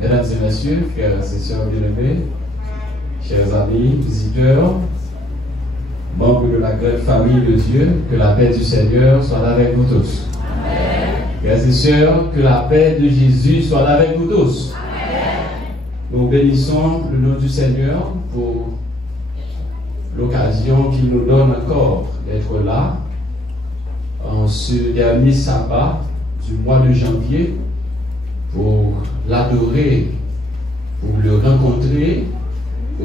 Mesdames et messieurs, frères et sœurs bien-aimés, chers amis, visiteurs, membres de la grande famille de Dieu, que la paix du Seigneur soit avec vous tous. Amen. Frères et sœurs, que la paix de Jésus soit avec vous tous. Amen. Nous bénissons le nom du Seigneur pour l'occasion qu'il nous donne encore d'être là en ce dernier sabbat du mois de janvier pour l'adorer, pour le rencontrer,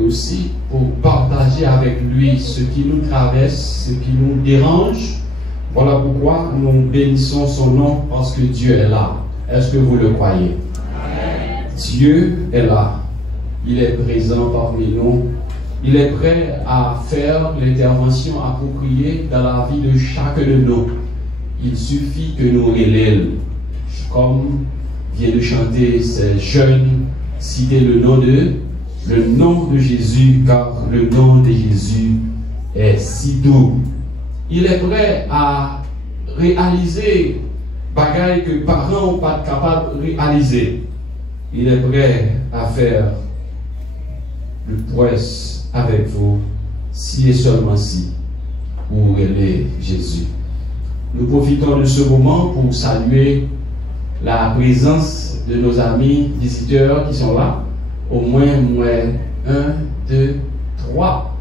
aussi pour partager avec lui ce qui nous traverse, ce qui nous dérange. Voilà pourquoi nous bénissons son nom, parce que Dieu est là. Est-ce que vous le croyez? Amen. Dieu est là. Il est présent parmi nous. Il est prêt à faire l'intervention appropriée dans la vie de chacun de nous. Il suffit que nous l'élions. Comme vient de chanter ces jeunes, citer le nom de Jésus, car le nom de Jésus est si doux. Il est prêt à réaliser bagaille que parents n'ont pas capable de réaliser. Il est prêt à faire le prouesse avec vous, si et seulement si, où elle est Jésus. Nous profitons de ce moment pour saluer la présence de nos amis visiteurs qui sont là. Au moins 1, 2, 3.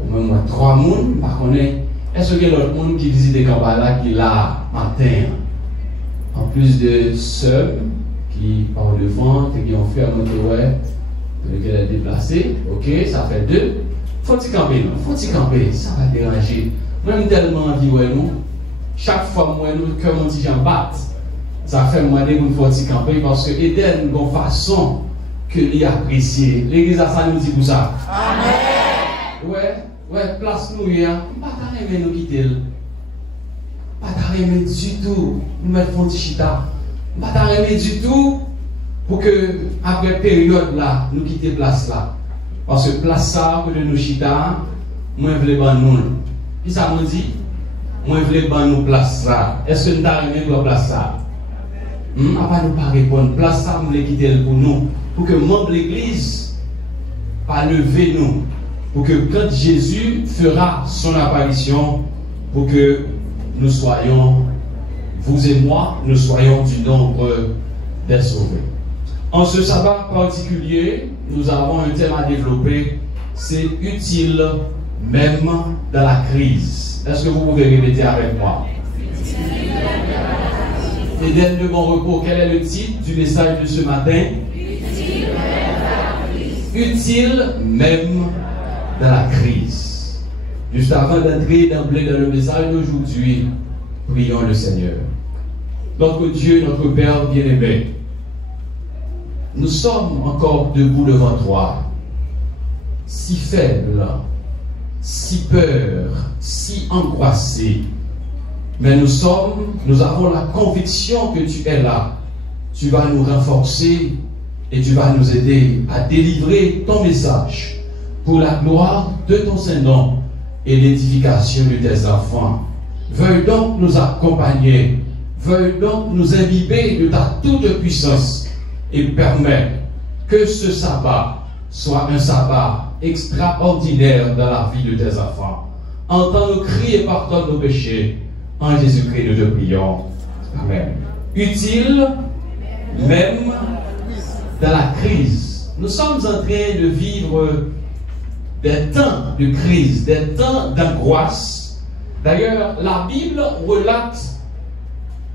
Au moins 3 personnes. Par contre, est-ce qu'il y a d'autres monde qui visite les Kampala qui là matin? En plus de ceux qui par devant et qui ont fait un motorway, lequel est déplacé, ok, ça fait 2. Faut-il camper, non? Faut-il camper? Ça va déranger. Même tellement envie, ouais, nous. Chaque fois, moi, nous, que mon petit Jean batte, ça fait moi des pour faut-il camper parce que Eden, une façon que l'y apprécier. L'église a ça nous dit pour ça. Amen. Ouais, place nous, hein. Pas t'arrêter nous quitter. Pas t'arrêter du tout. Nous mettre fond chita. Pas t'arrêter du tout pour que, après période là, nous quitter place là. Parce que place ça, pour nous chita, moi je veux ban nous. Qui ça me dit? Moi je veux ban nous place là. Est-ce que nous t'arrêter pour place ça? Après nous pas répondre. Place ça, nous les quitter pour nous. Pour que membre de l'église pas lever nous, pour que quand Jésus fera son apparition, pour que nous soyons, vous et moi, nous soyons du nombre des sauvés. En ce sabbat particulier, nous avons un thème à développer, c'est utile même dans la crise. Est-ce que vous pouvez répéter avec moi? Éden de bon repos, quel est le titre du message de ce matin? Utile même dans la crise. Juste avant d'entrer d'emblée dans le message d'aujourd'hui, prions le Seigneur. Notre Dieu, notre Père bien-aimé, nous sommes encore debout devant toi, si faibles, si peur, si angoissés. Mais nous avons la conviction que tu es là. Tu vas nous renforcer et tu vas nous aider à délivrer ton message pour la gloire de ton Saint-Nom et l'édification de tes enfants. Veuille donc nous accompagner, veuille donc nous imbiber de ta toute puissance et permettre que ce sabbat soit un sabbat extraordinaire dans la vie de tes enfants. Entends nos cris et pardonne nos péchés. En Jésus-Christ, nous te prions. Amen. Utile, même dans la crise. Nous sommes en train de vivre des temps de crise, des temps d'angoisse. D'ailleurs, la Bible relate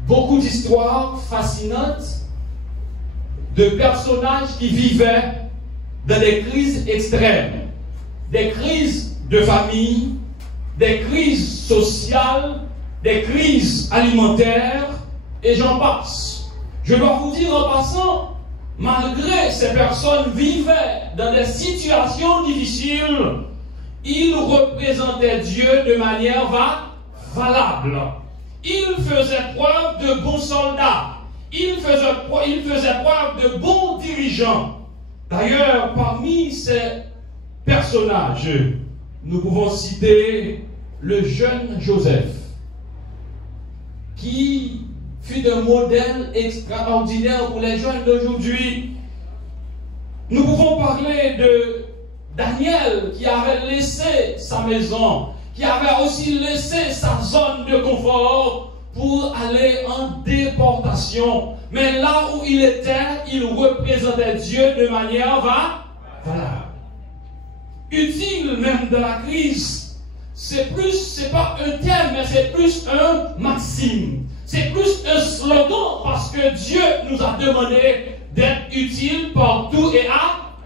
beaucoup d'histoires fascinantes de personnages qui vivaient dans des crises extrêmes, des crises de famille, des crises sociales, des crises alimentaires, et j'en passe. Je dois vous dire en passant, malgré ces personnes vivaient dans des situations difficiles, ils représentaient Dieu de manière valable. Ils faisaient preuve de bons soldats. Ils faisaient preuve de bons dirigeants. D'ailleurs, parmi ces personnages, nous pouvons citer le jeune Joseph, qui fut un modèle extraordinaire pour les jeunes d'aujourd'hui. Nous pouvons parler de Daniel qui avait laissé sa maison, qui avait aussi laissé sa zone de confort pour aller en déportation. Mais là où il était, il représentait Dieu de manière valable. Utile même de la crise, c'est pas un terme, mais c'est plus un maxime. C'est plus un slogan parce que Dieu nous a demandé d'être utile partout et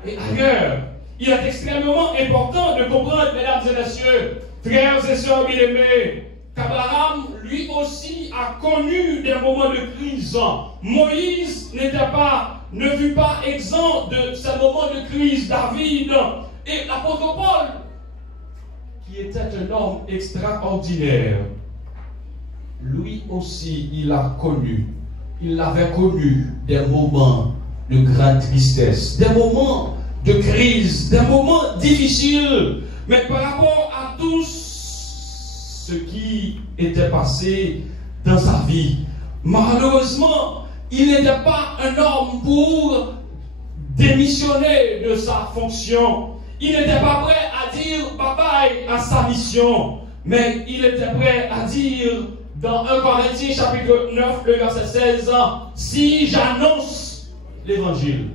ailleurs. Il est extrêmement important de comprendre, mesdames et messieurs, frères et sœurs bien-aimés, qu'Abraham, lui aussi, a connu des moments de crise. Moïse ne fut pas exempt de ces moments de crise. David et l'apôtre Paul, qui était un homme extraordinaire, lui aussi, il avait connu des moments de grande tristesse, des moments de crise, des moments difficiles. Mais par rapport à tout ce qui était passé dans sa vie, malheureusement, il n'était pas un homme pour démissionner de sa fonction. Il n'était pas prêt à dire bye-bye à sa mission, mais il était prêt à dire dans 1 Corinthiens chapitre 9, le verset 16, si j'annonce l'évangile,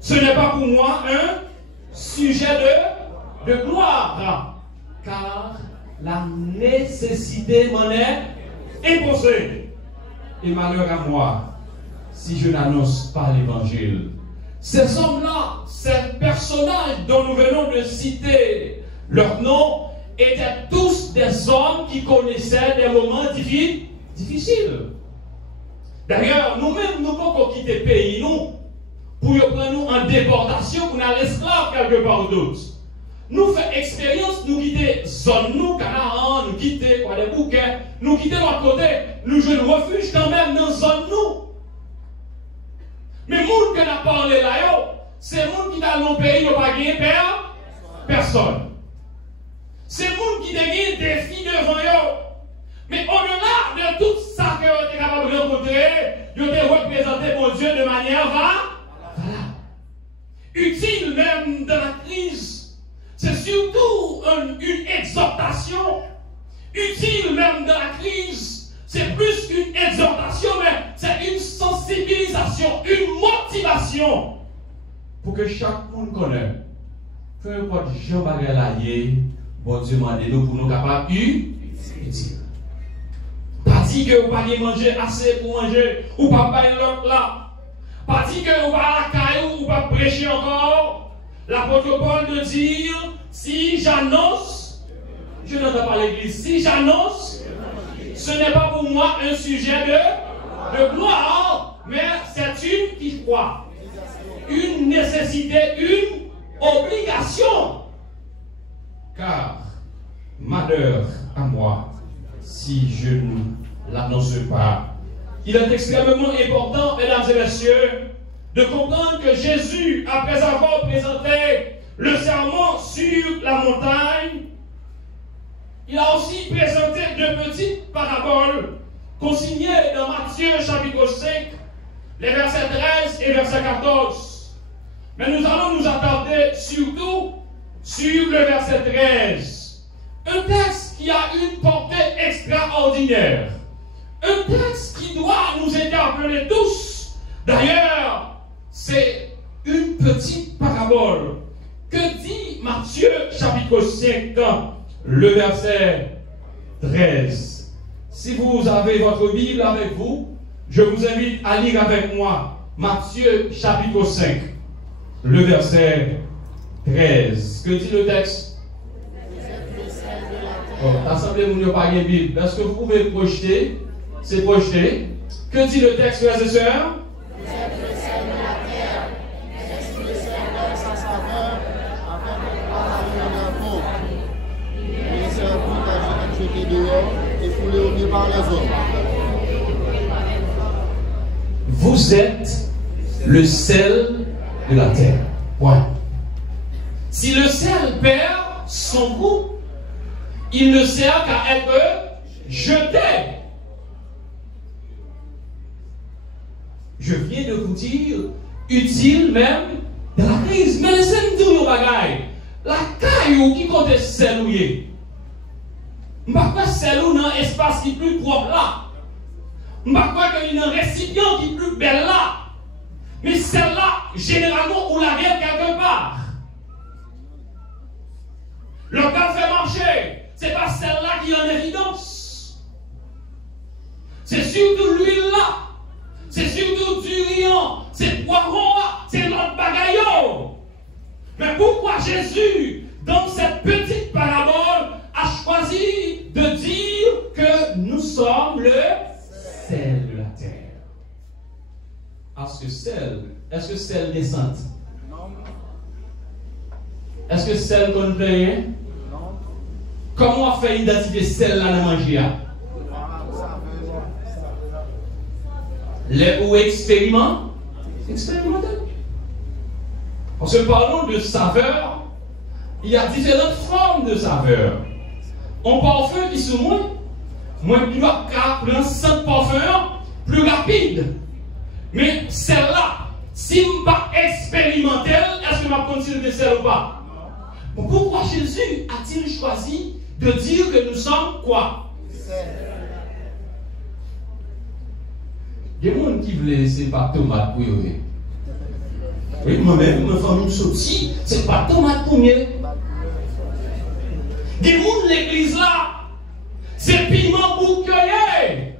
ce n'est pas pour moi un sujet de gloire, car la nécessité m'en est imposée. Et malheur à moi si je n'annonce pas l'évangile. Ces hommes-là, ces personnages dont nous venons de citer leurs noms, étaient tous des hommes qui connaissaient des moments difficiles. D'ailleurs, nous-mêmes, nous ne pouvons pas quitter le pays, nous, pour prendre nous en déportation, pour aller esclaves quelque part d'autre. Nous faisons expérience, nous quitter zone, nous, Canaan, nous quitter quoi, les bouquets, nous quitter notre côté, nous jouons refuge quand même dans zone, nous. Mais les gens qui ont parlé là, c'est les gens qui dans nos pays, n'ont pas gagné personne. C'est les gens qui ont gagné des défis devant eux. Mais au-delà de tout ça que vous êtes capable de rencontrer, vous êtes représenté mon Dieu de manière valable. Utile même dans la crise. C'est surtout une exhortation. Utile même dans la crise. C'est plus qu'une exhortation, mais c'est une sensibilisation, une motivation pour que chaque monde connaisse. Peu importe Jean Bagalaye, bon Dieu m'a dit nous pour nous capables utile. Pas dit que vous ne pouvez pas manger assez pour manger, ou pas bailler l'autre là. Pas dit que vous ne pouvez pas à la caille, ou pas prêcher encore. L'apôtre Paul de dire, si j'annonce, je n'entends pas l'église, si j'annonce, ce n'est pas pour moi un sujet de gloire, mais c'est une qui croit. Une nécessité, une obligation. Car, malheur à moi, si je ne l'annonce pas. Il est extrêmement important, mesdames et messieurs, de comprendre que Jésus, après avoir présenté le sermon sur la montagne, il a aussi présenté deux petites paraboles consignées dans Matthieu chapitre 5, les versets 13 et verset 14. Mais nous allons nous attarder surtout sur le verset 13. Un texte qui a une portée extraordinaire. Un texte qui doit nous interpeller tous. D'ailleurs, c'est une petite parabole. Que dit Matthieu chapitre 5, le verset 13? Si vous avez votre Bible avec vous, je vous invite à lire avec moi Matthieu chapitre 5, le verset 13. Que dit le texte? L'Assemblée ne pas de Bible. Est-ce que vous pouvez projeter? C'est projeté. Que dit le texte, frères et sœurs? Vous êtes le sel de la terre. Point. Si le sel perd son goût, il ne sert qu'à être jeté. Je viens de vous dire, utile même dans la l'église, mais laissez-moi dire un bagage. La caillou qui compte celle où il est. Je ne sais pas celle où dans l'espace qui est plus propre là. Je ne sais pas qu'il y a un récipient qui est plus belle là. Mais celle-là, généralement, on la guerre quelque part. Le gars fait marcher. Ce n'est pas celle-là qui est en évidence. C'est surtout l'huile là. C'est surtout du riant. C'est poivron là. C'est notre bagaillot. Mais pourquoi Jésus, dans cette petite parabole, a choisi de dire que nous sommes le sel de la terre? Parce que sel, est-ce que sel est sainte? Est-ce que sel qu'on paye? Comment on fait identifier sel là dans manger? Les ou expérimentés. Parce que parlons de saveur, il y a différentes formes de saveur. Un parfum qui se moins plus prendre 100 parfums plus rapide. Mais celle-là, si je ne pas expérimenter, est-ce que je vais continuer de celle ou pas? Pourquoi Jésus a-t-il choisi de dire que nous sommes quoi? Il y a des gens qui veulent laisser pas tomate pour eux. Oui, moi-même, ma famille sortie, c'est pas tomate pour mieux. Des gens de l'église là, c'est piment pour cueillir.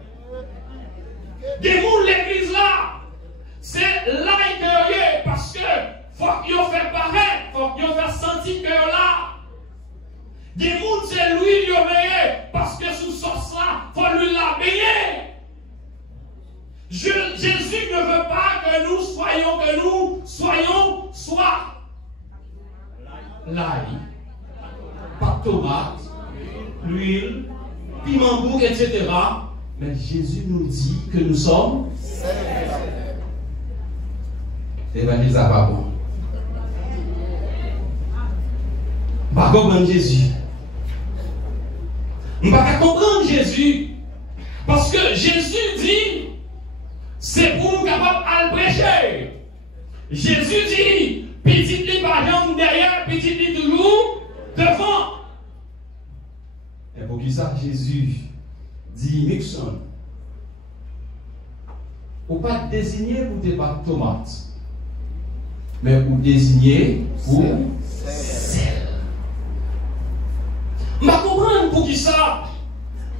Des gens de l'église là, c'est l'ail cueillir parce que faut qu'ils fassent paraître, faut qu'ils fassent sentir que là. Des gens c'est lui qui obéit parce que sous sauce là, faut lui la baigner. Jésus ne veut pas que nous soyons soit l'ail, pas de tomate, l'huile, piment bouc, etc. Mais Jésus nous dit que nous sommes l'évangile ça va bon. Pas comprendre Jésus. On ne va pas comprendre Jésus. Parce que Jésus dit, c'est pour nous capables à le prêcher. Jésus dit, petit lit par exemple derrière, petit lit toujours devant. Et pour qui ça, Jésus dit, Nixon, ou pas désigner pour des pâtes tomates, mais pour désigner pour sel. Je comprends pour qui ça,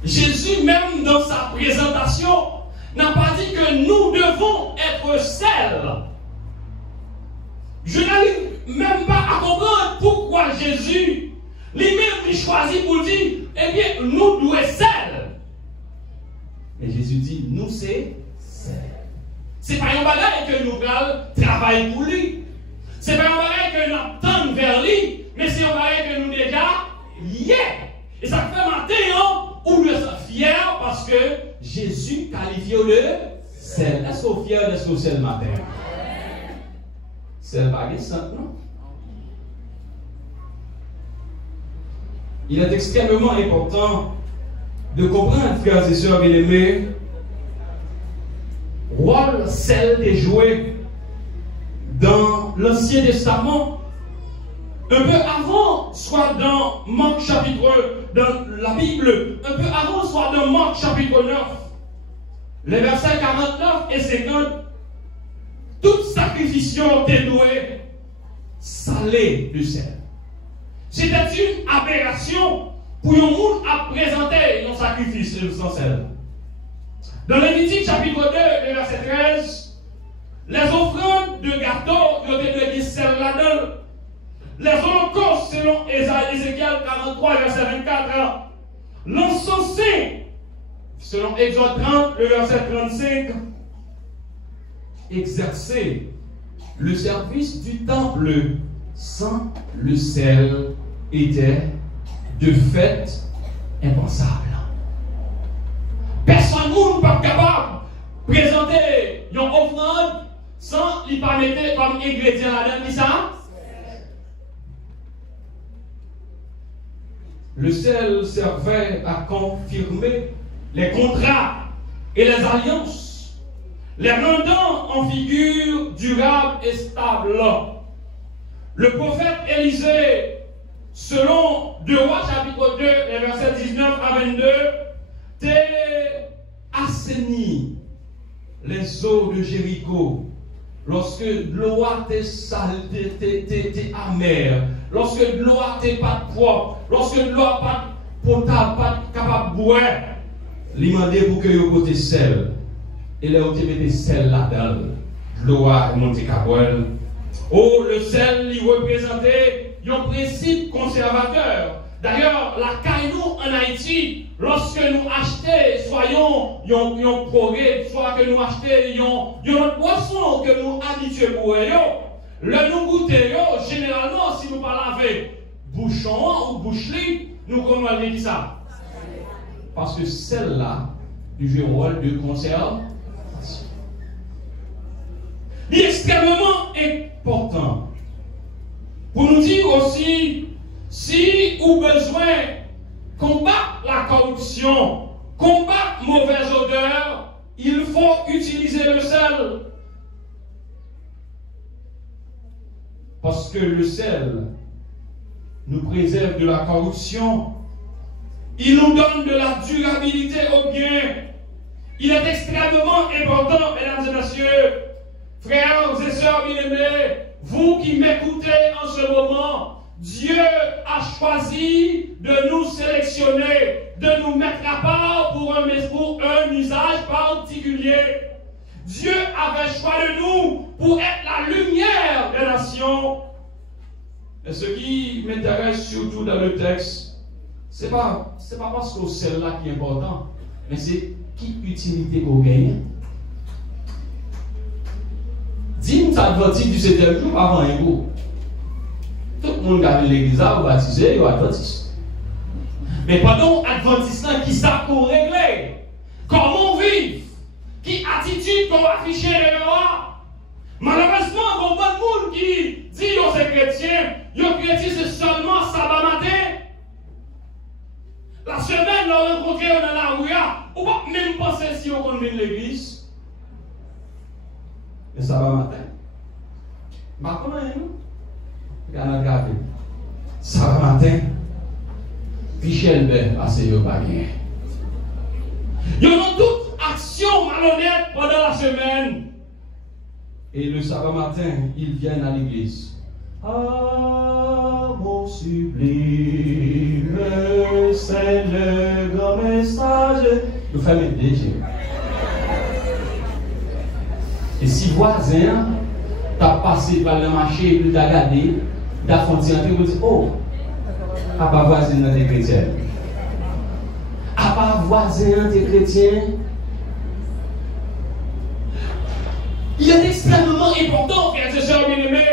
Jésus même dans sa présentation n'a pas dit que nous devons être sel. Je n'arrive même pas à comprendre pourquoi Jésus lui-même choisit pour dire, eh bien, nous devons être sel. Et Jésus dit, nous c'est sel. Ce n'est pas un bagage que nous travaillons pour lui. Ce n'est pas un bagage que nous tendons vers lui, mais c'est un bagage que nous déjà liés. Et ça fait matin, on nous est fiers parce que Jésus qualifie le sel. Est-ce qu'on est fier de ce sel matin? C'est pas simple, non? Il est extrêmement important de comprendre, frères et sœurs bien-aimés, le rôle sel est joué dans l'Ancien Testament. Un peu avant, soit dans Marc chapitre, dans la Bible, un peu avant, soit dans Marc chapitre 9, les versets 49 et 50, toute sacrification dénouée, salée du sel. C'était une aberration pour un monde à présenter un sacrifice sans sel. Dans Lévitique chapitre 2, verset 13, les offrandes de gâteaux ont été mis sel là-dedans. Les holocaustes, selon Ézéchiel 43, verset 24, l'encensé, selon Exode 30, le verset 35, exercer le service du temple sans le sel était de fait impensable. Personne n'est pas capable de présenter une offrande sans lui pas mettre comme ingrédient là-dedans. Qui ça? Le sel servait à confirmer les contrats et les alliances, les rendant en figure durable et stable. Le prophète Élisée, selon 2 Rois chapitre 2, les versets 19 à 22, t'es assaini les eaux de Jéricho. Lorsque l'eau t'est sale, t'es amère, lorsque l'eau t'est pas propre, lorsque l'eau pas potable, pas capable de boire, il m'a demandé pour que vous côté sel. Et là, vous mettez sel là-dedans. L'eau a monté Capoel. Oh, le sel, il représentait un principe conservateur. D'ailleurs, la caillou en Haïti, lorsque nous achetons, soyons un progrès, soit que nous achetons une boisson que nous habituons pour eux, le nous goûtons, généralement, si nous parlons avec bouchon ou boucherie, nous connaissons qui ça. Parce que celle-là, du joue un rôle de conservation. Il est extrêmement important pour nous dire aussi, si vous avez besoin de combattre la corruption, combattre mauvaise odeur, il faut utiliser le sel. Parce que le sel nous préserve de la corruption. Il nous donne de la durabilité au bien. Il est extrêmement important, mesdames et messieurs, frères et sœurs bien-aimés, vous qui m'écoutez en ce moment, Dieu a choisi de nous sélectionner, de nous mettre à part pour un usage particulier. Dieu avait choisi de nous pour être la lumière des nations. Et ce qui m'intéresse surtout dans le texte, c'est pas parce que c'est là qui est important, mais c'est qui utilité qu'on gagne. Dis-nous adventiste du 7e jour avant un jour. Tout le monde qui a l'église a baptisé, il est adventiste. Mais pendant adventiste qui ça pour régler, comment vivre, qui attitude qu'on va afficher dehors. Malheureusement, il y a beaucoup de monde qui dit que c'est chrétien, c'est seulement sabbat matin. La semaine, on a rencontré dans la rue, on va même penser si on connaît l'église. Et sabbat matin. Maintenant, regardez. Sabbat matin, Michel Ben a essayé de bagner. Il y a toute action malhonnête pendant la semaine. Et le sabbat matin, ils viennent à l'église. Ah, mon sublime, c'est le grand message. Nous faisons le DG. Et si voisin, t'as passé par le marché, tu as regardé, tu as fondu un peu, tu dis, oh, papa voisin dans des chrétiens. Papa voisin des chrétiens. Il est extrêmement important, frères et sœurs bien-aimés,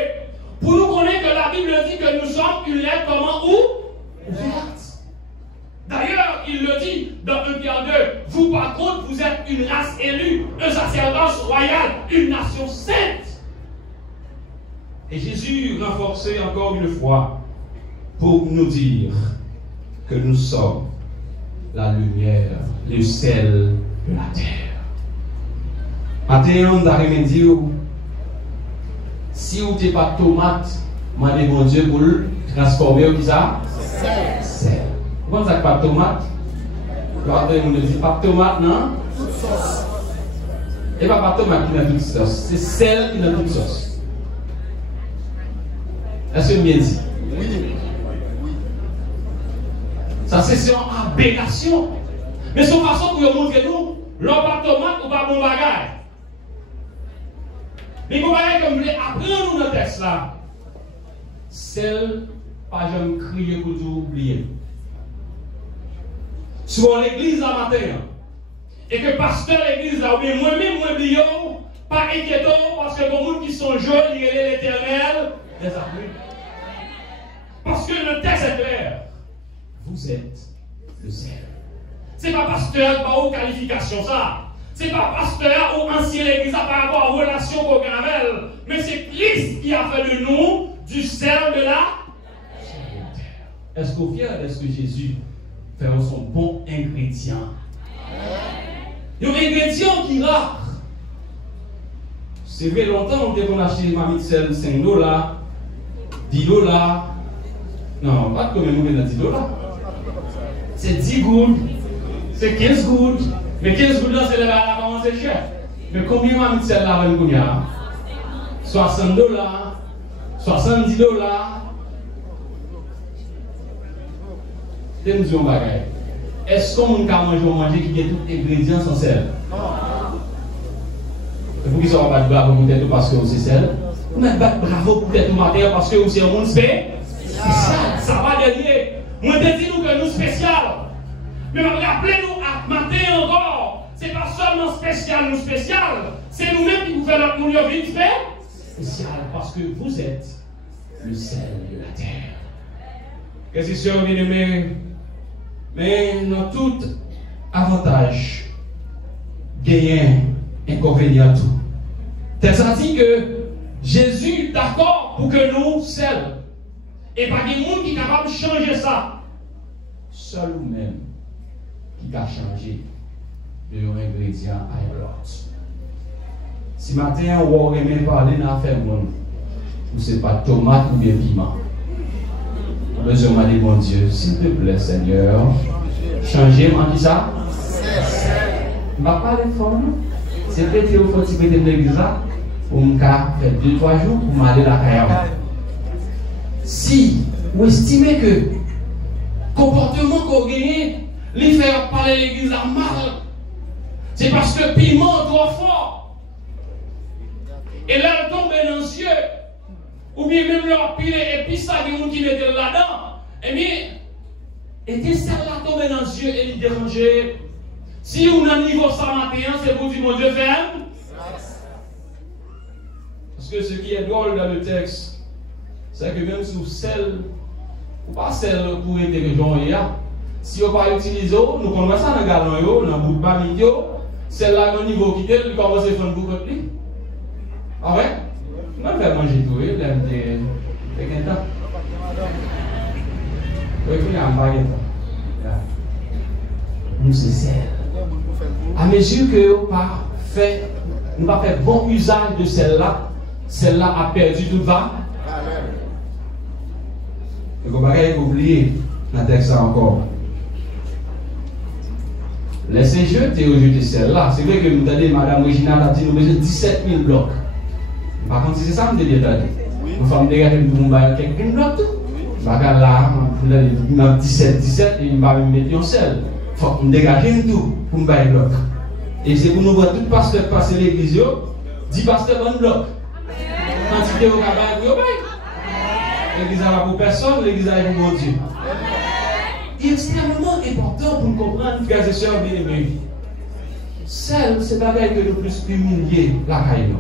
pour nous connaître que la Bible dit que nous sommes une lettre comment où ouverte. D'ailleurs, il le dit dans 1 Pierre 2, vous par contre, vous êtes une race élue, un sacerdoce royal, une nation sainte. Et Jésus renforçait encore une fois pour nous dire que nous sommes la lumière, le sel de la terre. Maintenant, on a remédié, si vous n'avez pas de tomate, demandez mon Dieu pour le transformer au ça? Sel. Pourquoi vous n'avez pas de tomate? Regardez, on ne dit pas de tomate, non? Toute sauce. Et pas de tomate qui n'a toute sauce, c'est sel qui n'a toute sauce. Est-ce que bien dit? Oui. Ça, c'est une aberration. Mais c'est une façon pour vous montrer nous, l'on pas de tomate ou pas bon bagage. Mais vous voyez comme vous voulez apprendre dans le texte là, celle pas jamais crier pour tout oublier. Si on l'église la matin, et que pasteur l'église là, ou bien moi-même, moi oublié, pas inquiétant, parce que les gens qui sont jeunes, ils est l'éternel des armées. Parce que le texte est clair. Vous êtes le sel. C'est pas pasteur, pas aux qualifications ça. C'est pas pasteur ou ancien l'église par rapport à la relation qu'on avait, mais c'est Christ qui a fait de nous du sel de la terre. Est-ce qu'au final, est-ce que Jésus fait son bon ingrédient? Il y a un ingrédient qui est rare. C'est vrai, longtemps, on a acheté ma sel $5. $10. Non, pas de combien dans $10. C'est 10 gouttes, c'est 15 gouttes. Mais 15 gouttes là, c'est là, c'est cher. Mais combien on a mis celle-là avec nous? $60, $70. C'est une chose bagaille. Est-ce qu'on peut manger qui a tous les ingrédients sans sel? Non. Et pour qu'ils soient pas bravo pour tête parce que c'est sel. Vous n'êtes pas bravo pour tête matin parce que vous êtes un monde spécial. Ça va derrière. Moi, je dis nous que nous spécial. Mais rappelez-nous à matin encore. C'est pas seulement spécial, nous spécial. C'est nous-mêmes qui vous faisons notre monde vite fait. Spécial parce que vous êtes le sel de la terre. Qu'est-ce que c'est, bien aimé? Mais dans tout avantage, gagnant, inconvénient tout. T'as senti que Jésus est d'accord pour que nous sel. Et pas des gens qui sont capables de changer ça. Seul ou même qui a changé de un ingrédient à l'autre. Si matin on aurait même parlé dans l'affaire, ou c'est pas tomate ou bien piment. Je m'a dit, bon Dieu, s'il te plaît, Seigneur, changez-moi qui ça? Je ne vais pas parler de forme. C'est peut-être qu'il faut que de l'église pour me faire 2-3 jours pour m'aller la caille. Si vous estimez que le comportement qu'on gagne, les faire parler de l'église à mal, c'est parce que le piment est trop fort. Et là, elle tombe dans les cieux. Ou bien même leur pile et puis ça qui mettait là-dedans. Eh bien, était celle-là tombée dans les yeux et les déranger. Si on a un niveau ça matin, c'est pour dire mon Dieu ferme. Parce que ce qui est drôle dans le texte, c'est que même sous celle, ou pas celle pour être que j'en ai, si on pas utiliser, nous commençons à regarder dans le bout de bamille, celle-là au niveau qui est, il commence à faire beaucoup de pli. Ah ouais? Je vais manger tout, je vais un temps. Je vais un baguette. Nous, c'est sel. À mesure que nous pas fait bon usage de celle-là a perdu toute va. Et vous n'avez pas oublié dans le texte encore. Laissez jeter ou jeter celle-là. C'est vrai que nous avons dit, Madame Regina a dit nous besoin de 17 000 blocs. Par contre, si c'est ça, je me dis, nous sommes dégagés de mon bail quelqu'un d'autre. Là, nous avons 17 et nous allons mettre un sel. Il faut que nous dégagions tout pour nous bailler bloc. Et c'est pour nous voir tout pasteur passer l'église, 10 pasteurs dans le bloc. Quantité au cabane, l'église n'est pas pour personne, l'église est pour mon Dieu. Il est extrêmement important pour nous comprendre, frères et sœurs bien-aimés. Sel, c'est la veille que nous plus humilier la caille.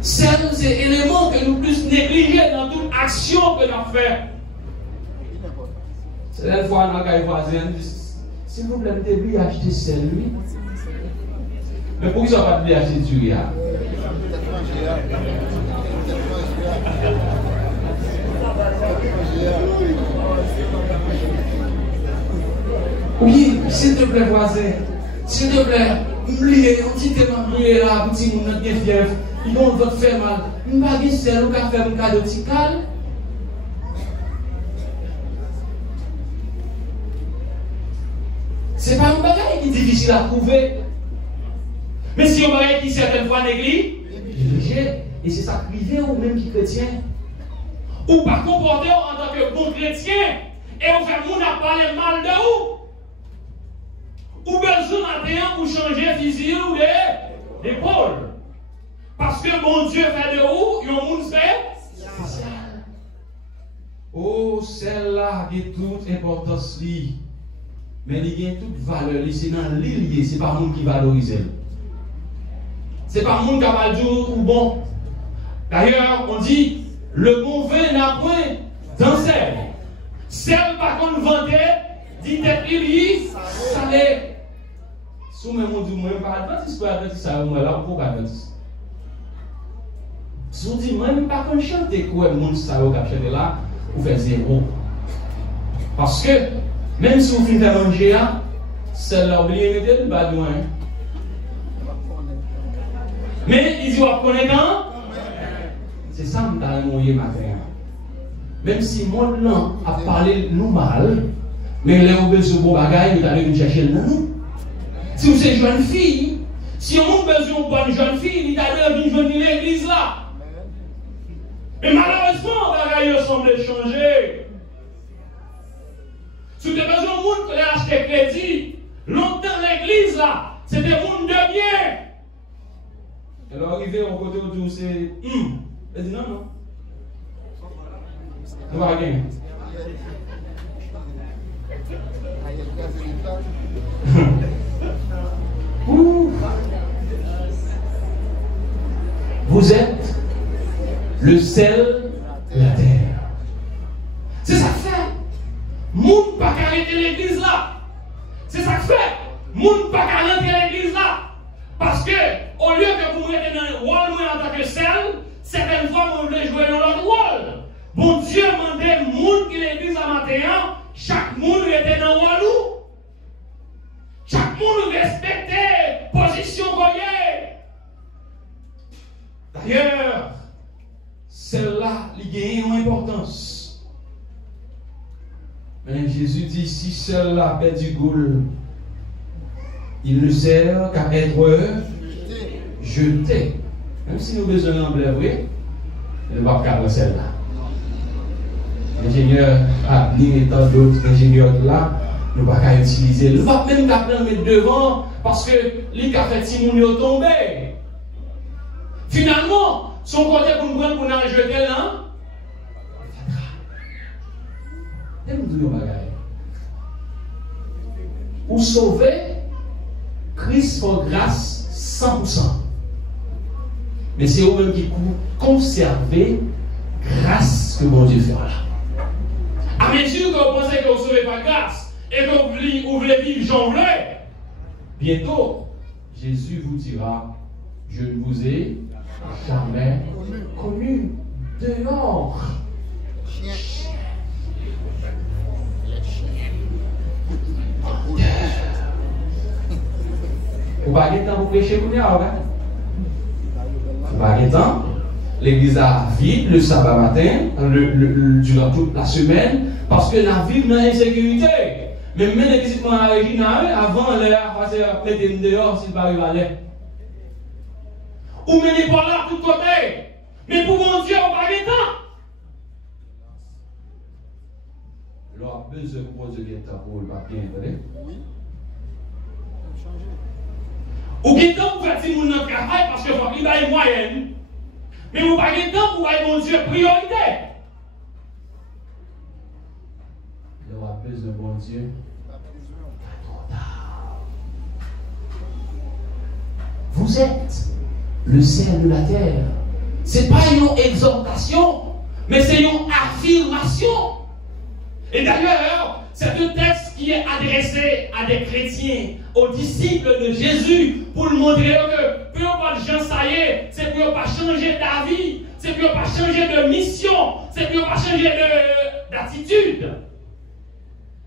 Sel, c'est l'élément que nous plus négliger dans toute action que nous faisons. C'est la fois dans la voisine, s'il vous plaît, vous devez acheter sel, lui. Mais pourquoi ils n'ont pas de acheter du riz? Oui, s'il te plaît, voisin, s'il te plaît, oubliez, on dit que je là, vous dites que vous êtes fièvre, ils vont vous faire mal. Je ne vais pas dire que vous avez fait un cas de tical. Ce n'est pas un bagage qui est difficile à trouver. Mais si on bagage qui certaines fois négligé, et c'est ça privé ou même qui chrétien, ou pas comporter en tant que bon chrétien, et on fait moun a parlé mal de vous. Ou besoin matin pour changer physique ou d'épaule. Parce que mon Dieu fait de vous, il y a un monde spécial. Oh, celle-là qui a toute importance. Mais il y a toute valeur. C'est dans l'île, ce n'est pas le monde qui valorise. Ce n'est pas le monde qui va dire ou bon. D'ailleurs, on dit le bon vin n'a point d'enseigne. Celle par contre vendée, dit être il salé. Si vous me dites, moi, je ne parle pas de ça, moi, là, pourquoi Adventiste? Si vous dites, moi, je ne parle pas de chanter quoi, le monde qui a chanté là, vous faites zéro. Parce que, même si vous finissez à manger, celle-là, oubliez de le pas loin. Mais, il dit, vous connaissez quand? C'est ça que je vais matin. Même si le monde a parlé nous mal, mais les gens besoin de bon bagage, ils allaient chercher le nous. Si vous êtes une jeune fille, si on a besoin de bonne jeune fille, il allait venir l'église là. Mais malheureusement, les bagages semblent changer. Si vous avez besoin de monde pour acheter crédit, longtemps l'église là, c'était monde de bien. Alors arrivé au côté autour, c'est elle dit non, non. Nous va gagner. Vous êtes le sel de la terre. C'est ça que fait. Moun pas arrêter l'église là. C'est ça que fait. Moun pas arrêter l'église là. Parce que, au lieu que vous mettez dans le rôle en tant que sel, certaines fois vous voulez jouer dans l'autre rôle. Bon Dieu demandait moun qui l'église à matin, chaque moun était dans le rôle. Chaque monde respectait position qu'on est. D'ailleurs, celle-là, il gagne une importance. Mais Jésus dit, si celle-là perd du goût, il ne sert qu'à être jeté. Même si nous avons besoin d'emblée, oui, il ne va pas faire celle-là. L'ingénieur a et tant d'autres ingénieurs là, nous ne pouvons pas utiliser. Nous ne pouvons même pas mettre devant parce que les cafés Timoun sont tombés. Finalement, son côté pour nous prendre pour nous jeter là. Pour sauver, Christ pour grâce 100%. Mais c'est eux-mêmes qui conserver grâce que mon Dieu fait là. À mesure que vous pensez que vous ne sauvez pas grâce et que vous voulez vivre j'en veux, bientôt, Jésus vous dira, je ne vous ai jamais connu dehors. Vous n'avez pas de temps pour prêcher pour nous, hein? Vous n'avez pas de temps. L'église a vide le sabbat matin, durant toute la semaine, parce que la vie dans l'insécurité. Mais même l'église dans la région, avant, elle a fait mettre dehors s'il va arriver. Ou menez pas là, de tous côtés. Mais pour mon Dieu, on n'a pas de temps. Il a besoin pour mon Dieu de temps pour le papier, oui. Ou qu'il y a temps pour faire si mon notre travail parce que il va y avoir moyenne. Mais vous n'avez pas de temps pour voir mon Dieu priorité. Il aura besoin de mon Dieu. Vous êtes le sel de la terre. Ce n'est pas une exhortation, mais c'est une affirmation. Et d'ailleurs, c'est un texte qui est adressé à des chrétiens, aux disciples de Jésus, pour le montrer que plus on pas de gens, ça y est, c'est plus on pas changer d'avis, c'est plus on pas changer de mission, c'est plus on pas changer d'attitude.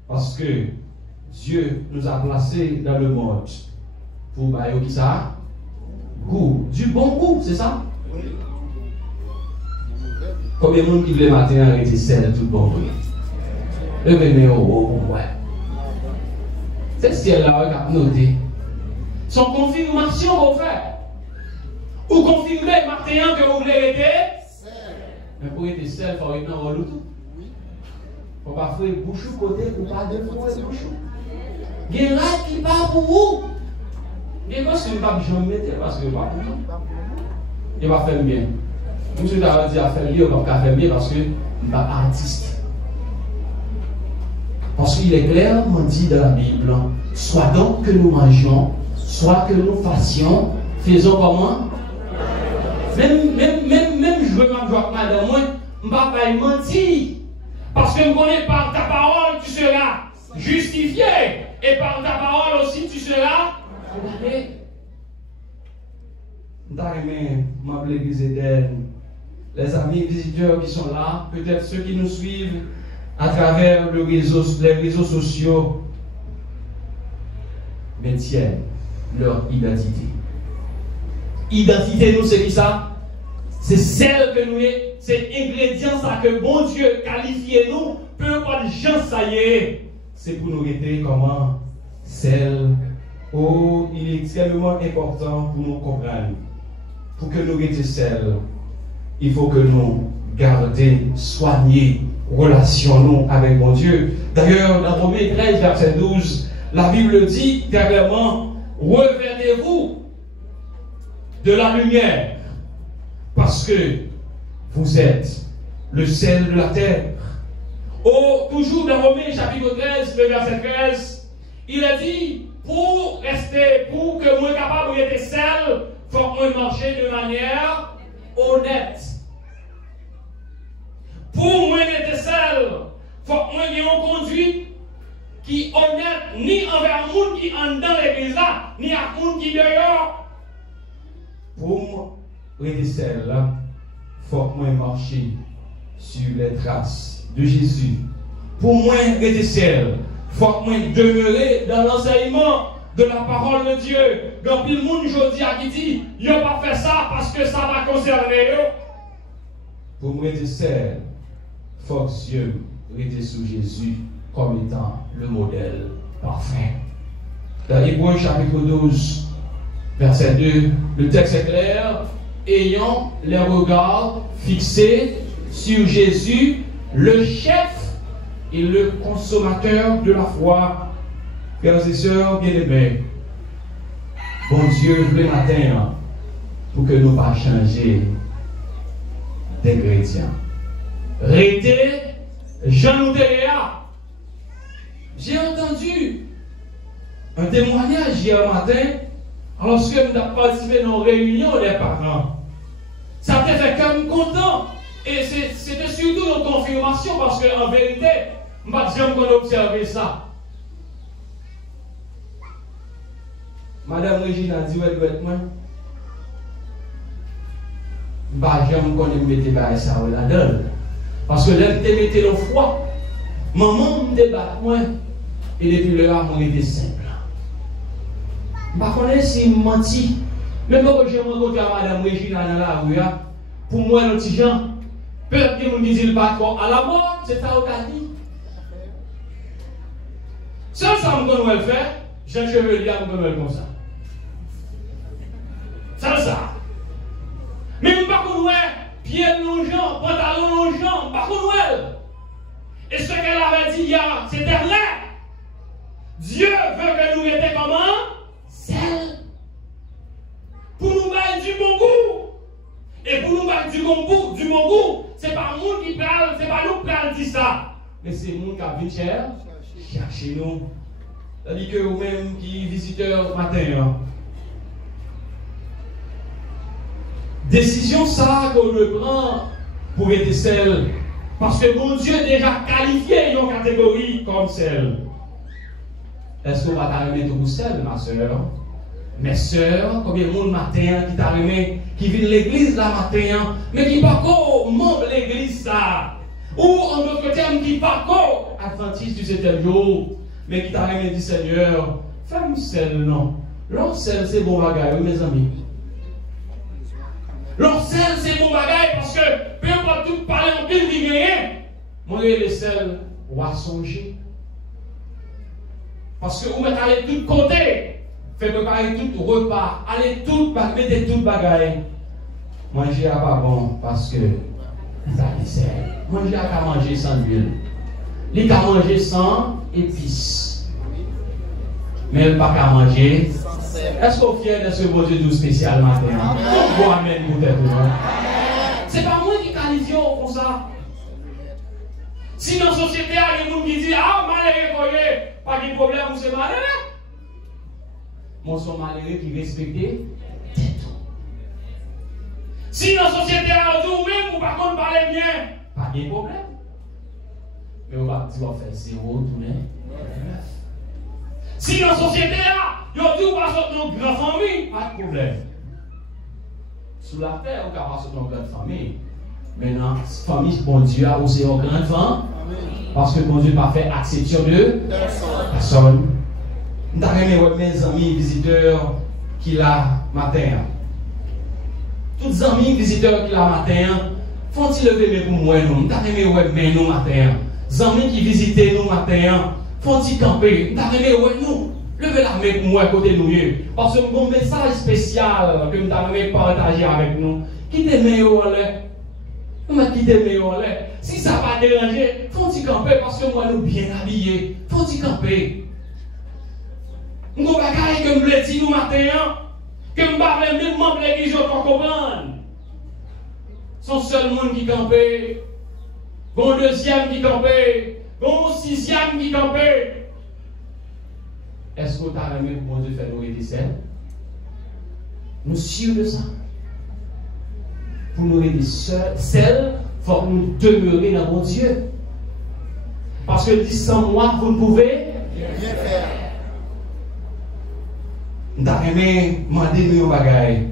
Parce que Dieu nous a placés dans le monde pour bailler qui ça? Goût, du bon goût, c'est ça? Oui. Combien de monde qui voulait matin arrêter celle tout bon goût? Levez-moi au haut, ouais. C'est ce qu'elle a noté. Son confirmation qu'on fait. Ou confirmer matin que vous voulez être. Mais pour être seul, il faut être dans le tout. Il ne faut pas faire bouchou côté ou pas de faire bouchou. Il y a un qui part pour vous. Et moi, je ne vais pas me mettre parce que il va faire bien. Je suis dit à faire bien, il va faire bien parce que il n'est pas artiste. Parce qu'il est clairement dit dans la Bible, soit donc que nous mangions, soit que nous fassions, faisons comment? Même je veux ma joie madame, moi, je ne vais pas mentir. Parce que je connais par ta parole, tu seras justifié. Et par ta parole aussi, tu seras condamné. Les amis visiteurs qui sont là, peut-être ceux qui nous suivent à travers les réseaux sociaux, maintiennent leur identité. Identité, nous, c'est qui ça? C'est celle que nous, c'est ingrédient ça que bon Dieu qualifie nous, peu importe gens ça y est, c'est pour nous rester comment celle. Oh, il est extrêmement important pour nous comprendre. Pour que nous restions celles, il faut que nous gardions, soignions, relationnons avec mon Dieu. D'ailleurs, dans Romains 13, verset 12, la Bible dit clairement, revêtez-vous de la lumière, parce que vous êtes le sel de la terre. Oh, toujours dans Romains chapitre 13, le verset 13, il a dit, pour rester, pour que moi capable d'être sel, il faut que moi marcher de manière honnête. Pour moi être sel, il faut que moi ait une conduite qui est honnête, ni envers le monde qui est dans l'église là, ni à le monde qui est dehors. Pour moi être sel, il faut que moi marcher sur les traces de Jésus. Pour moi être sel, il faut que moi demeurer dans l'enseignement de la parole de Dieu. Donc, le monde aujourd'hui qui dit, il n'a pas fait ça parce que ça va concerner eux. Pour moi être sel, il faut que Dieu reste sous Jésus comme étant le modèle parfait. Dans Hébreux chapitre 12, verset 2, le texte est clair. Ayant les regards fixés sur Jésus, le chef et le consommateur de la foi. Frères et sœurs bien-aimés, bon Dieu, le matin, pour que nous ne pas changer d'ingrédients. Restez, Jean Noutéa. J'ai entendu un témoignage hier matin, lorsque nous avons participé à nos réunions des parents. Ça t'a fait comme content. Et c'était surtout une confirmation parce qu'en vérité, je n'ai jamais observé ça. Madame Régine a dit, ouais, moi. Je ne sais pas ça là-dedans. Parce que là, tu mettais le froid. Maman me débat moi. Et depuis le là, mon était simple. Je ne sais pas si je menti. Même quand j'ai rencontré Madame Régine dans la rue, pour moi, nos petits gens, peut-être que nous disons pas à la mort, c'est ça au cas dit. Seul ça me donne le faire, j'ai un chevalier à me donner comme ça. Ça. Mais nous ne pas qu'on pieds nos gens, pantalons nos gens, pas qu'on et ce qu'elle avait dit hier, c'était vrai. Dieu veut que nous étions comment? Celle. Pour nous mettre du bon goût. Et pour nous mettre du bon goût, c'est pas nous qui parle, c'est pas nous qui parle dit ça. Mais c'est nous qui avons chercher nous. C'est-à-dire que vous-même qui visiteurs matin. Décision ça qu'on le prend pour être celle. Parce que mon Dieu déjà qualifié une catégorie comme celle. Est-ce qu'on va t'arriver tout seul, ma soeur? Mes soeurs, combien de monde matin qui t'arrive, qui vient de l'église là matin, mais qui pas encore membre de l'église ça. Ou en d'autres termes, qui pas encore adventiste du 7e jour, mais qui t'arrive dit Seigneur, fais-moi celle, non. L'autre celle, c'est bon bagage, oui, mes amis. L'autre celle, c'est bon bagage, parce que peu importe tout parler en pile d'y gagner. Moi, les celles, on va songer. Parce que vous mettez aller de tous côtés. Faites préparer tout repas. Allez tout, mettez tout bagaille. Manger à pas bon parce que ça dessert. Manger à pas manger sans huile. Il peut manger sans épices. Mais il pas qu'à manger. Est-ce qu'on est fier de ce beau Dieu tout spécial matin? Bon, amen, peut-être. C'est pas moi qui qualifie comme ça. Si dans la société, il y a des gens qui disent ah, malheureux, pas de problème, c'est malheureux. Moi, je suis malheureux qui respecte tout. Si dans la société, il y a des gens même, ou par contre, parler bien, pas de problème. Mais on va faire 0, tourner 9. Si dans la société, il y a des gens qui passent dans une grande famille, pas de problème. Sous la terre, on peut passer dans une grande famille. Maintenant, famille, bon Dieu a aussi un grand enfant. Parce que bon Dieu n'a pas fait exception de personne. Nous avons mes amis visiteurs qui là matin. tous les amis visiteurs qui la matin, font-ils lever pour moi, nous, t'as aimé ouais, nous matin. Les amis qui visitent nous matin, font-ils camper, t'as aimé ouais, nous. Levez la main pour moi côté nous. Parce que mon message spécial que nous avons partagé avec nous, quittez meilleur en l'air. Nous quittez meilleur en l'air. Si ça va déranger, faut-il camper parce que moi nous bien habillés. Faut-il camper. Nous bagaille que nous voulons dire nous matin, que nous ne pouvons même membres de l'église pour comprendre. Son seul monde qui campait, bon deuxième qui campait, bon sixième qui campait. Est-ce que tu as aimé pour Dieu faire nous aider celles? Nous sommes sûrs de ça. Pour nous aider celles, il faut nous demeurer dans mon Dieu. Parce que dit sans moi, vous ne pouvez rien faire. Nous avons aimé demander nos bagailles.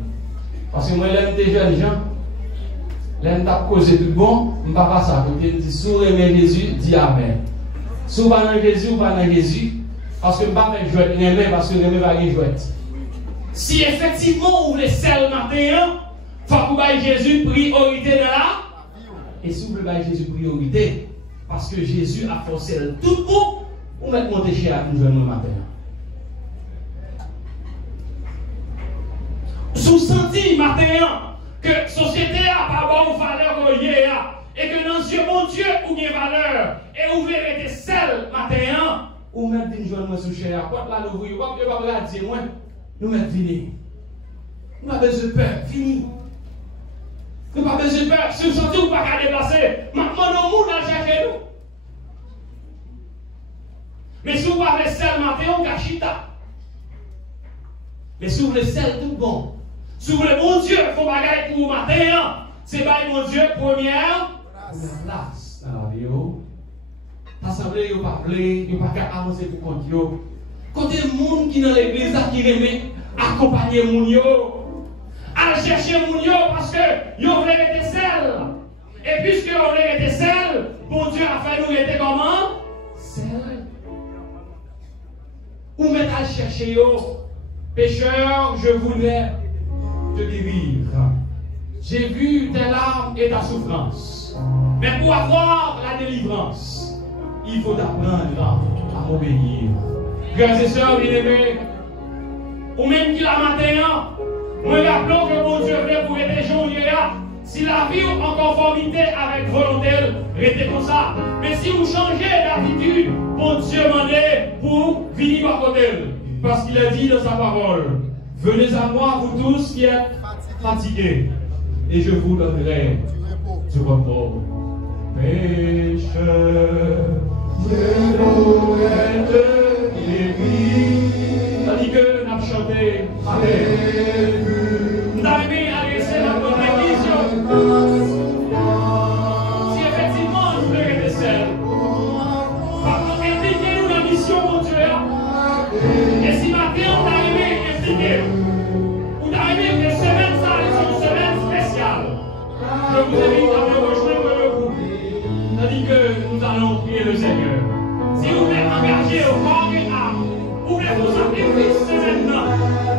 Parce que moi, j'aime des jeunes gens. J'aime causer tout bon, je ne vais pas ça. Je dis, si vous aimez Jésus, dis Amen. Si vous pas dans Jésus, ou pas dans Jésus. Parce que je ne vais pas jouer, parce que je ne vais pas jouer. Si effectivement vous voulez celle matin, il faut que vous ayez Jésus priorité de là. Et si vous voulez Jésus priorité, parce que Jésus a forcé tout pour vous mettre monter chez nous le matin. Sous senti matin que la société n'a pas bonne valeur et que dans Dieu, mon Dieu, ou bien valeur, et vous verrez celle matin. Ou même d'une journée sous cher, quand là nous voyons, vous ne pouvez pas dire, moi, nous mettons fini. Nous n'avons pas besoin de peur, fini. Nous n'avons pas besoin de peur, si vous sentez ou pas qu'à déplacer, maintenant nous mourons dans chercher nous. Mais si vous avez celle matin, on cache chita. Mais si vous voulez celle tout bon, si vous voulez mon Dieu, il faut bagaille pour matin, c'est pas mon Dieu, première place dans la vie. L'assemblée, il n'y a pas parlé, il n'y a pas avancer pour compte. Côté monde qui dans l'église qui remet accompagner mon yo, à chercher mon yo parce que yo voulait être seul. Et puisque on voulait être seul, bon Dieu a fait nous être comment? Seul. Ou mettre à chercher yo, pécheur, je voulais te guérir. J'ai vu tes larmes et ta souffrance. Mais pour avoir la délivrance, il faut apprendre à obéir. Frères et sœurs bien-aimés, ou même qui la matin, nous rappelons que mon Dieu veut pour aider journée. Si la vie en conformité avec volonté, restez comme ça. Mais si vous changez d'attitude, mon Dieu m'en est pour venir à côté. Parce qu'il a dit dans sa parole, venez à moi, vous tous qui êtes fatigués, et je vous donnerai du repos. Pécheur, je être guéri. Tandis que nous avons chanté, nous avons adressé la bonne église. Si effectivement nous voulons être seuls, impliquez-nous dans la mission, mon Dieu. Et si matin on a aimé impliquer, ou a aimé que semaine ça est une semaine spéciale, je vous invite à me rejoindre le groupe. Tandis que nous allons prier le Seigneur. Si vous voulez engager au corps et âme, vous voulez vous sacrifier maintenant,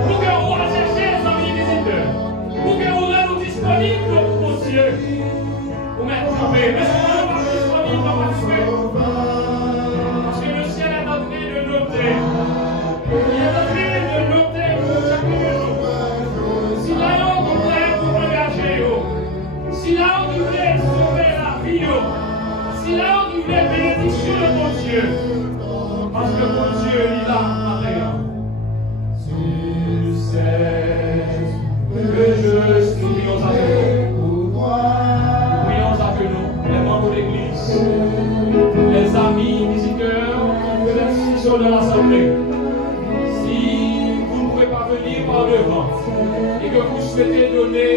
pour que vous allez chercher les amis visiteurs, pour que vous soyez disponibles pour vos cieux. Vous mettez en paix. Mais si vous n'êtes pas disponible, on va tuer. Parce que le ciel est en train de noter. Il est en train de noter pour chacun de nous. Si là où vous voulez vous engager, si là où vous voulez sauver la vie, si là où vous voulez bénédiction de mon Dieu, parce que mon Dieu il est là maintenant. Tu sais que je suis prions avec nous. Prions avec nous, les membres de l'église, les amis, visiteurs, les institutions de l'assemblée. Si vous ne pouvez pas venir par devant et que vous souhaitez donner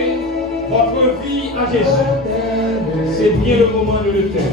votre vie à Jésus, c'est bien le moment de le faire.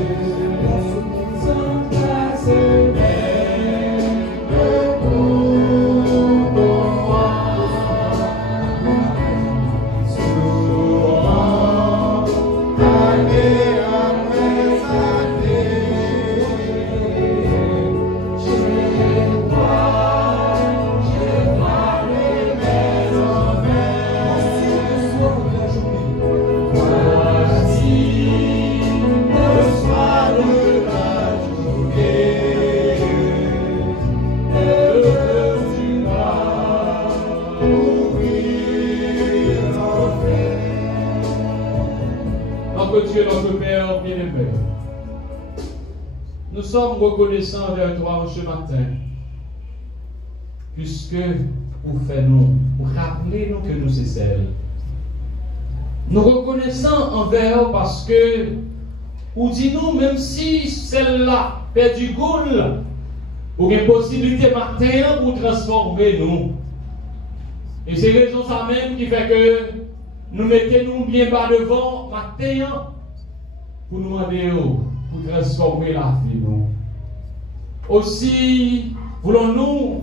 Dieu, notre Père bien-aimé, nous sommes reconnaissants envers toi ce matin, puisque vous faites nous, pour rappeler nous que nous sommes celles. Nous reconnaissons envers parce que, ou dis-nous, même si celle-là fait du goût, pour une possibilité matin pour transformer nous. Et c'est raison ça même qui fait que nous mettons bien bas devant matin pour nous demander pour transformer la vie nous. Aussi, voulons-nous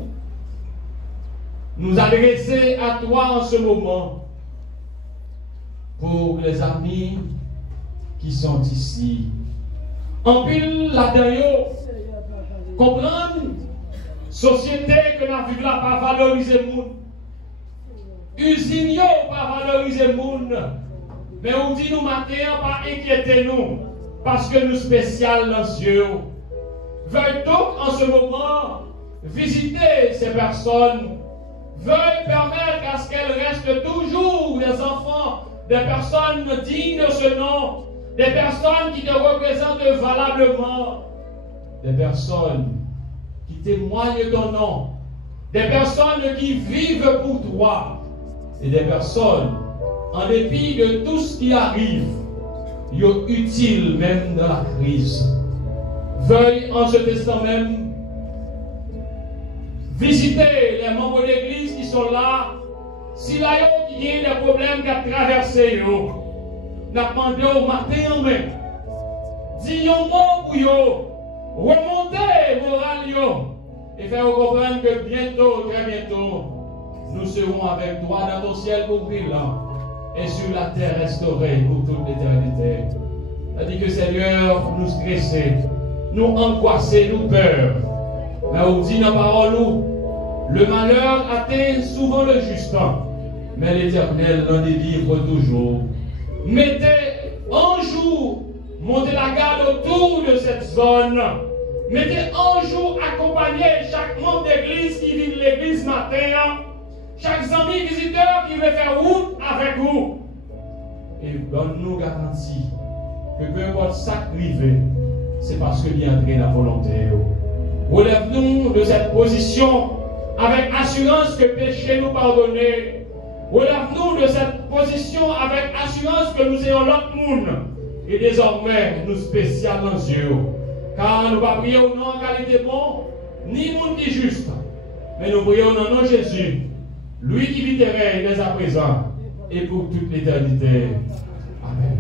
nous adresser à toi en ce moment pour les amis qui sont ici. En pile là-dedans, comprendre société que la vie là pas valoriser le monde. Usine pas valoriser le monde. Mais on dit nous matin, pas inquiéter nous. Parce que nous spécial dans les yeux. Veuille donc en ce moment visiter ces personnes. Veuille permettre à ce qu'elles restent toujours des enfants, des personnes dignes de ce nom, des personnes qui te représentent valablement, des personnes qui témoignent ton nom, des personnes qui vivent pour toi, et des personnes, en dépit de tout ce qui arrive, sont utiles même dans la crise. Veuille en ce instant même visiter les membres de l'église qui sont là. Si là il y a des problèmes qui ont traversé, nous demandons au matin même, dis un mot pour eux, remontez le moral et faire comprendre que bientôt, très bientôt, nous serons avec toi dans ton ciel pour brillant et sur la terre restaurée pour toute l'éternité. C'est-à-dire que Seigneur, nous stresser, nous angoisser, nous peur. Mais on dit dans la parole, le malheur atteint souvent le juste, mais l'Éternel l'en délivre toujours. Mettez un jour, montez la garde autour de cette zone. Mettez un jour, accompagner chaque membre d'église qui vit l'église matin, chaque ami visiteur qui veut faire route avec vous. Et donne-nous garantie que peu importe ça privé, c'est parce qu'il y a entré la volonté. Relève-nous de cette position avec assurance que péché nous pardonné. Relève-nous de cette position avec assurance que nous ayons l'autre monde. Et désormais, nous spécial dans Dieu. Car nous ne prions pas au nom en qualité bon, ni monde qui juste. Mais nous prions au nom de Jésus. Lui qui vit dès à présent et pour toute l'éternité. Amen.